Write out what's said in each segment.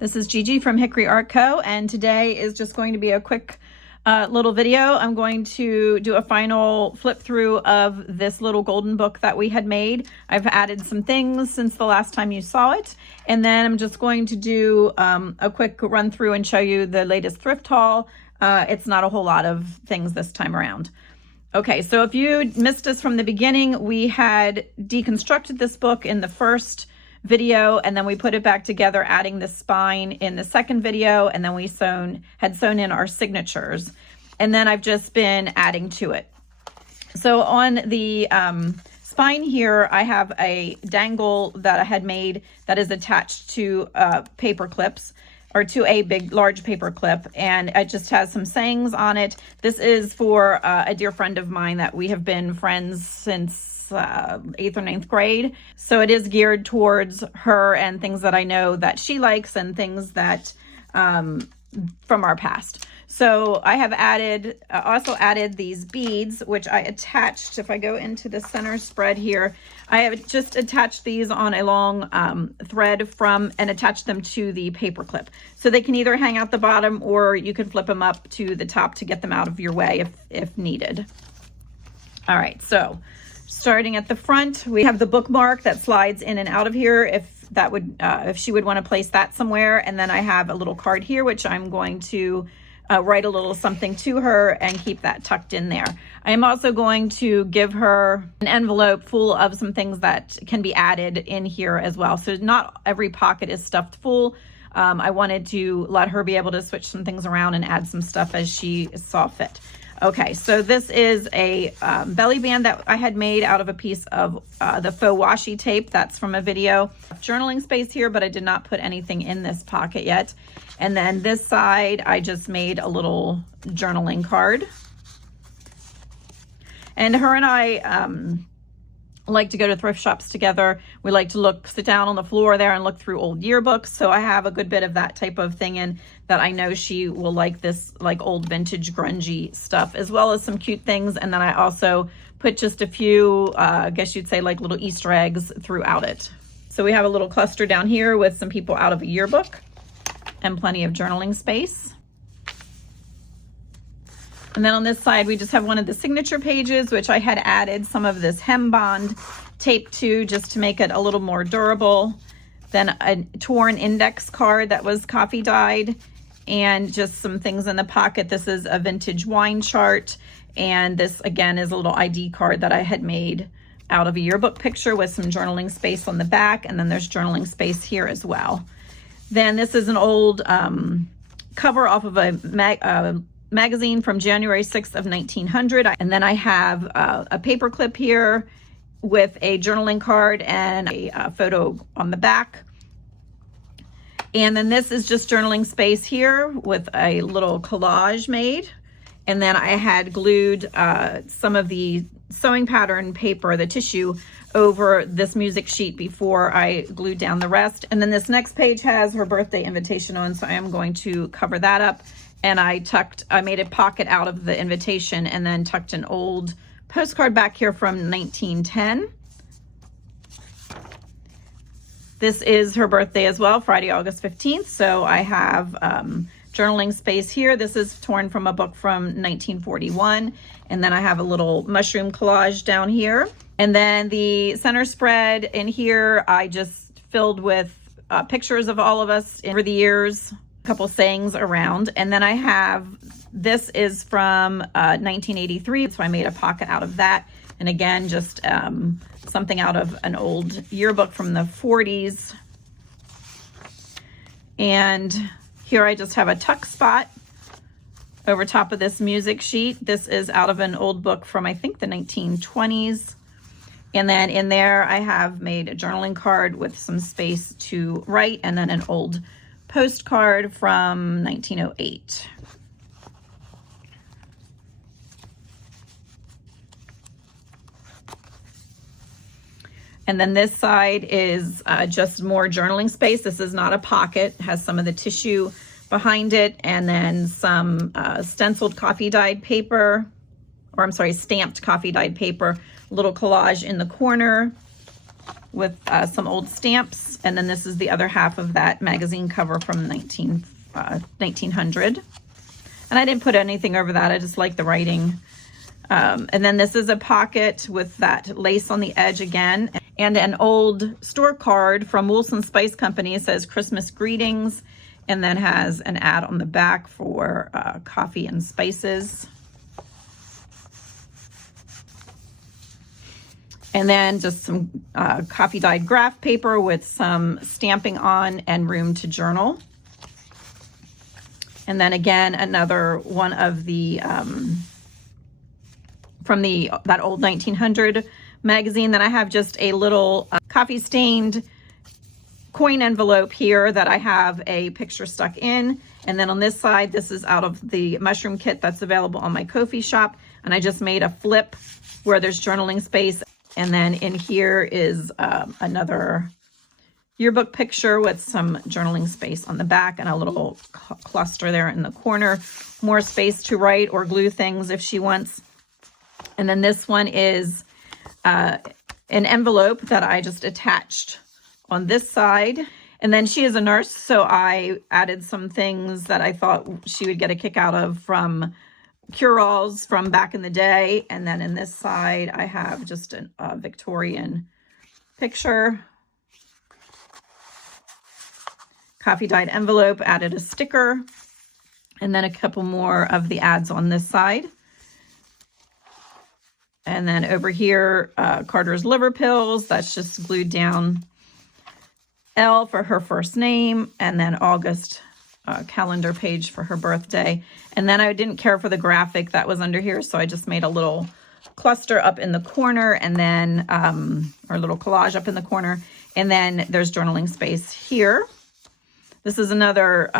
This is Gigi from Hickory Art Co, and today is just going to be a quick little video. I'm going to do a final flip through of this little golden book that we had made. I've added some things since the last time you saw it, and then I'm just going to do a quick run through and show you the latest thrift haul. It's not a whole lot of things this time around. Okay, so if you missed us from the beginning, we had deconstructed this book in the first video, and then we put it back together, adding the spine in the second video, and then we had sewn in our signatures, and then I've just been adding to it. So on the spine here, I have a dangle that I had made that is attached to paper clips, or to a large paper clip, and it just has some sayings on it. This is for a dear friend of mine that we have been friends since 8th or 9th grade. So it is geared towards her and things that I know that she likes and things that from our past. So I have also added these beads, which I attached. If I go into the center spread here, I have just attached these on a long thread and attached them to the paper clip. So they can either hang out the bottom, or you can flip them up to the top to get them out of your way if needed. All right, so starting at the front, we have the bookmark that slides in and out of here if she would want to place that somewhere. And then I have a little card here, which I'm going to write a little something to her and keep that tucked in there. I am also going to give her an envelope full of some things that can be added in here as well. So not every pocket is stuffed full. I wanted to let her be able to switch some things around and add some stuff as she saw fit. Okay, so this is a belly band that I had made out of a piece of the faux washi tape. That's from a video. Journaling space here, but I did not put anything in this pocket yet. And then this side, I just made a little journaling card. And her and I like to go to thrift shops together. We like to sit down on the floor there and look through old yearbooks. So I have a good bit of that type of thing in that I know she will like, this like old vintage grungy stuff, as well as some cute things. And then I also put just a few, I guess you'd say like little Easter eggs throughout it. So we have a little cluster down here with some people out of a yearbook and plenty of journaling space. And then on this side, we just have one of the signature pages, which I had added some of this hem bond tape to, just to make it a little more durable. Then a torn index card that was coffee dyed, and just some things in the pocket. This is a vintage wine chart, and this again is a little ID card that I had made out of a yearbook picture with some journaling space on the back, and then there's journaling space here as well. Then this is an old cover off of a magazine from January 6th of 1900. And then I have a paper clip here with a journaling card and a photo on the back. And then this is just journaling space here with a little collage made. And then I had glued some of the sewing pattern paper, the tissue, over this music sheet before I glued down the rest. And then this next page has her birthday invitation on, so I am going to cover that up. And I made a pocket out of the invitation and then tucked an old postcard back here from 1910. This is her birthday as well, Friday, August 15th. So I have journaling space here. This is torn from a book from 1941. And then I have a little mushroom collage down here. And then the center spread in here, I just filled with pictures of all of us over the years. Couple sayings around. And then I have, this is from 1983, so I made a pocket out of that. And again, just something out of an old yearbook from the 40s. And here I just have a tuck spot over top of this music sheet. This is out of an old book from, I think, the 1920s. And then in there I have made a journaling card with some space to write, and then an old postcard from 1908. And then this side is just more journaling space. This is not a pocket, it has some of the tissue behind it, and then some stenciled coffee dyed paper, or I'm sorry, stamped coffee dyed paper, little collage in the corner. with some old stamps. And then this is the other half of that magazine cover from 1900. And I didn't put anything over that. I just like the writing. And then this is a pocket with that lace on the edge again. And an old store card from Wilson Spice Company. It says Christmas greetings, and then has an ad on the back for coffee and spices. And then just some coffee dyed graph paper with some stamping on and room to journal. And then again, another one of the, from that old 1900 magazine. Then I have just a little coffee stained coin envelope here that I have a picture stuck in. And then on this side, this is out of the mushroom kit that's available on my Ko-fi shop. And I just made a flip where there's journaling space. And then in here is another yearbook picture with some journaling space on the back and a little cluster there in the corner. More space to write or glue things if she wants. And then this one is an envelope that I just attached on this side. And then she is a nurse, so I added some things that I thought she would get a kick out of from cure-alls from back in the day. And then in this side, I have just a Victorian picture. Coffee dyed envelope, added a sticker, and then a couple more of the ads on this side. And then over here, Carter's liver pills, that's just glued down. L for her first name, and then August calendar page for her birthday. And then I didn't care for the graphic that was under here, so I just made a little cluster up in the corner, and then or a little collage up in the corner. And then there's journaling space here. This is another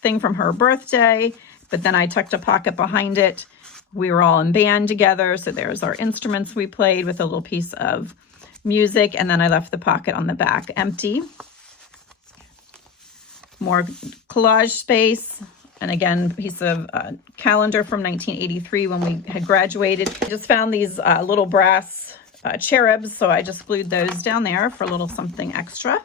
thing from her birthday, but then I tucked a pocket behind it. We were all in band together, so there's our instruments we played with a little piece of music, and then I left the pocket on the back empty. More collage space, and again, piece of calendar from 1983 when we had graduated. I just found these little brass cherubs, so I just glued those down there for a little something extra.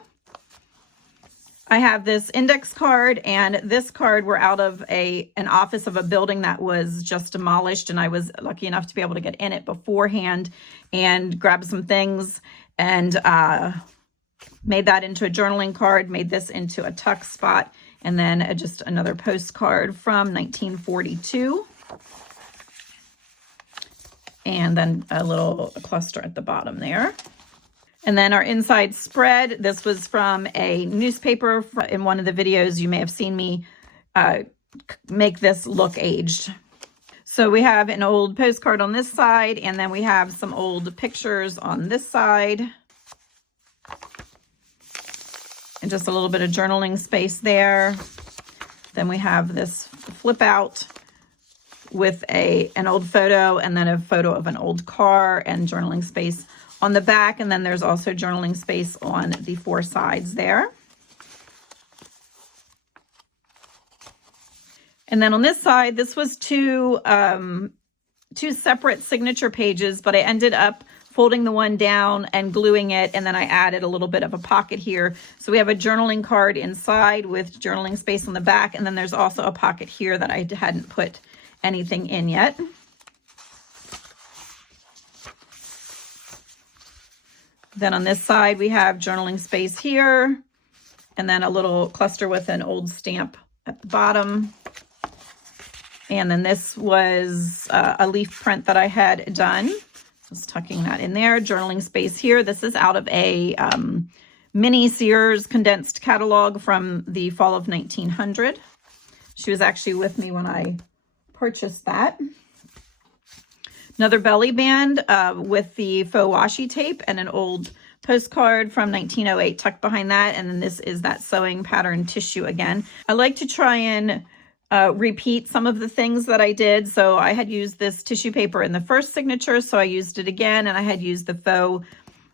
I have this index card, and this card were out of an office of a building that was just demolished, and I was lucky enough to be able to get in it beforehand and grab some things, and made that into a journaling card, made this into a tuck spot, and then just another postcard from 1942. And then a little cluster at the bottom there. And then our inside spread, this was from a newspaper. In one of the videos, you may have seen me make this look aged. So we have an old postcard on this side, and then we have some old pictures on this side. And just a little bit of journaling space there. Then we have this flip out with an old photo, and then a photo of an old car, and journaling space on the back. And then there's also journaling space on the four sides there. And then on this side, this was two separate signature pages, but I ended up folding the one down and gluing it, and then I added a little bit of a pocket here. So we have a journaling card inside with journaling space on the back, and then there's also a pocket here that I hadn't put anything in yet. Then on this side, we have journaling space here, and then a little cluster with an old stamp at the bottom. And then this was a leaf print that I had done. Just tucking that in there. Journaling space here. This is out of a mini Sears condensed catalog from the fall of 1900. She was actually with me when I purchased that. Another belly band with the faux washi tape, and an old postcard from 1908 tucked behind that. And then this is that sewing pattern tissue again. I like to try and repeat some of the things that I did. So I had used this tissue paper in the first signature, so I used it again, and I had used the faux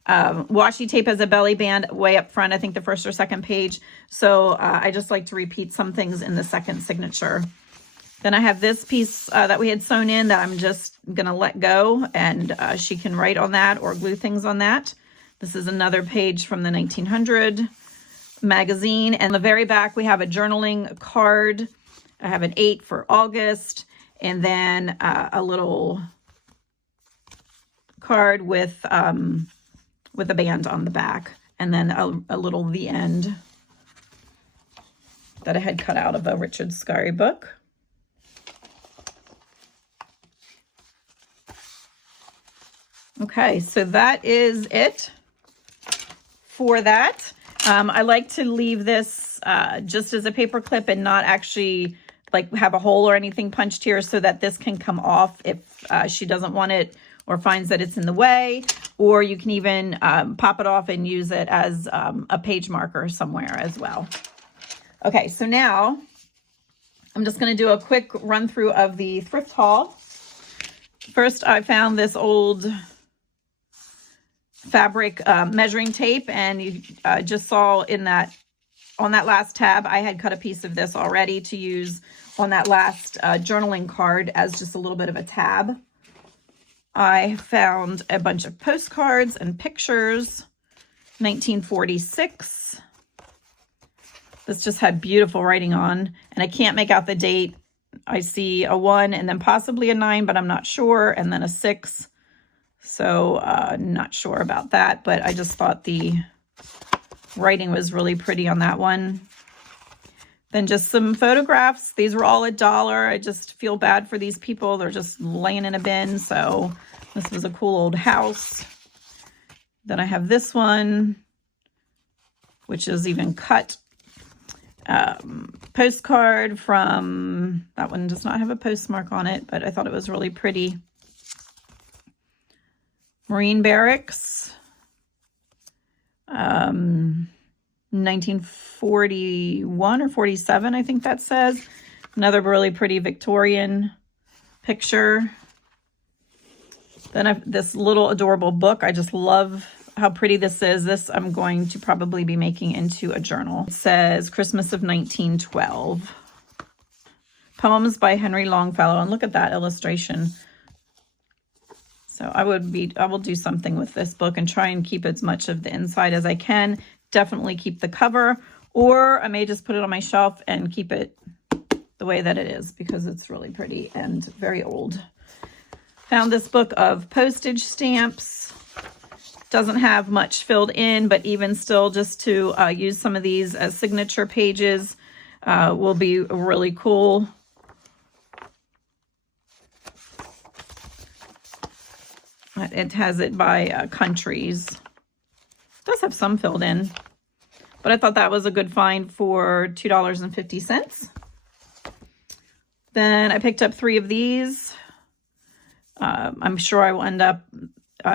washi tape as a belly band way up front, I think the first or second page. So I just like to repeat some things in the second signature. Then I have this piece that we had sewn in that I'm just gonna let go, and she can write on that or glue things on that. This is another page from the 1900 magazine. And the very back, we have a journaling card. I have an 8 for August, and then a little card with a band on the back, and then a little The End that I had cut out of a Richard Scarry book. Okay, so that is it for that. I like to leave this just as a paper clip and not actually like have a hole or anything punched here, so that this can come off if she doesn't want it or finds that it's in the way. Or you can even pop it off and use it as a page marker somewhere as well. Okay, so now I'm just going to do a quick run through of the thrift haul. First, I found this old fabric measuring tape, and you just saw in that on that last tab, I had cut a piece of this already to use on that last journaling card as just a little bit of a tab. I found a bunch of postcards and pictures, 1946. This just had beautiful writing on, and I can't make out the date. I see a 1 and then possibly a 9, but I'm not sure, and then a 6. So not sure about that, but I just thought the writing was really pretty on that one. Then just some photographs. These were all $1. I just feel bad for these people. They're just laying in a bin. So this was a cool old house. Then I have this one, which is even cut. Postcard from, that one does not have a postmark on it, but I thought it was really pretty. Marine Barracks, 1941 or 47, I think that says. Another really pretty Victorian picture. Then this little adorable book. I just love how pretty this is. This I'm going to probably be making into a journal. It says Christmas of 1912. Poems by Henry Longfellow. And look at that illustration. So I will do something with this book and try and keep as much of the inside as I can. Definitely keep the cover, or I may just put it on my shelf and keep it the way that it is because it's really pretty and very old. Found this book of postage stamps. Doesn't have much filled in, but even still, just to use some of these as signature pages will be really cool. It has it by countries. It does have some filled in, but I thought that was a good find for $2.50. Then I picked up 3 of these. I'm sure I will end up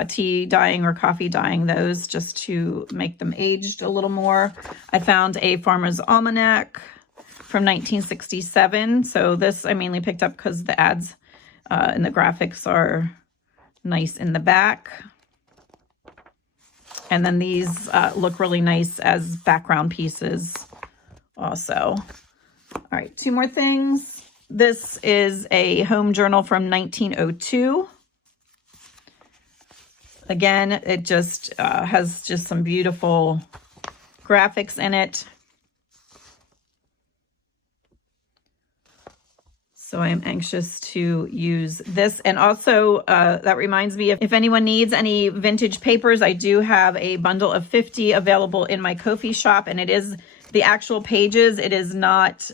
tea dyeing or coffee dyeing those just to make them aged a little more. I found a Farmer's Almanac from 1967. So this I mainly picked up because the ads and the graphics are nice in the back. And then these look really nice as background pieces also. All right, 2 more things. This is a home journal from 1902. Again, it just has just some beautiful graphics in it. So I am anxious to use this. And also, that reminds me, if anyone needs any vintage papers, I do have a bundle of 50 available in my Ko-fi shop, and it is the actual pages. It is not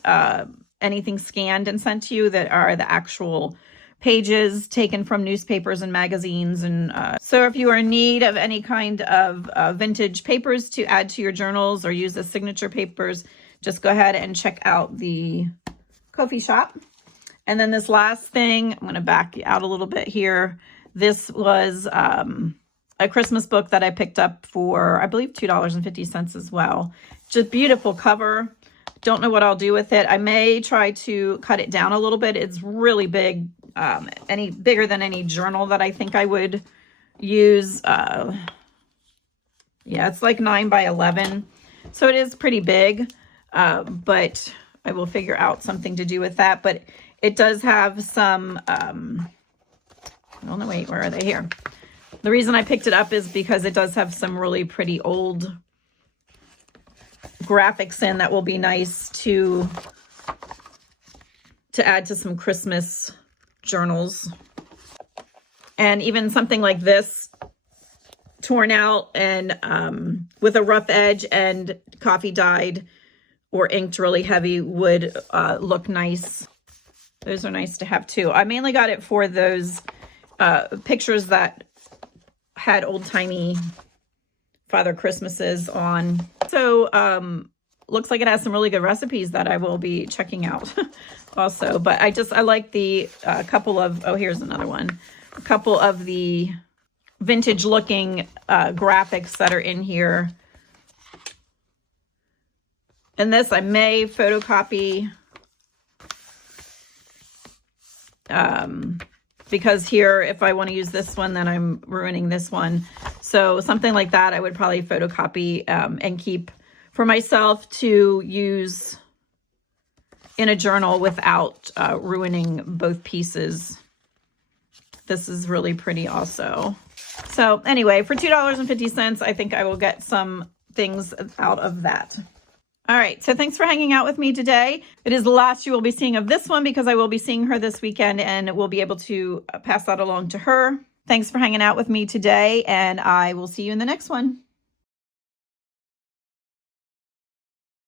anything scanned and sent to you. That are the actual pages taken from newspapers and magazines. And so if you are in need of any kind of vintage papers to add to your journals or use as signature papers, just go ahead and check out the Ko-fi shop. And then this last thing, I'm going to back out a little bit here. This was a Christmas book that I picked up for, I believe, $2.50 as well. Just beautiful cover. Don't know what I'll do with it. I may try to cut it down a little bit. It's really big, any bigger than any journal that I think I would use. Yeah, it's like 9 by 11. So it is pretty big, but I will figure out something to do with that. But it does have some, I don't know, wait, where are they here? The reason I picked it up is because it does have some really pretty old graphics in that will be nice to add to some Christmas journals. And even something like this, torn out and with a rough edge and coffee dyed or inked really heavy would look nice. Those are nice to have too. I mainly got it for those pictures that had old-timey Father Christmases on. So looks like it has some really good recipes that I will be checking out also. But I like the couple of, oh, here's another one. A couple of the vintage looking graphics that are in here. And this I may photocopy because here, if I want to use this one, then I'm ruining this one. So something like that, I would probably photocopy and keep for myself to use in a journal without ruining both pieces. This is really pretty also. So anyway, for $2.50, I think I will get some things out of that. All right, so thanks for hanging out with me today. It is the last you will be seeing of this one because I will be seeing her this weekend and we'll be able to pass that along to her. Thanks for hanging out with me today, and I will see you in the next one.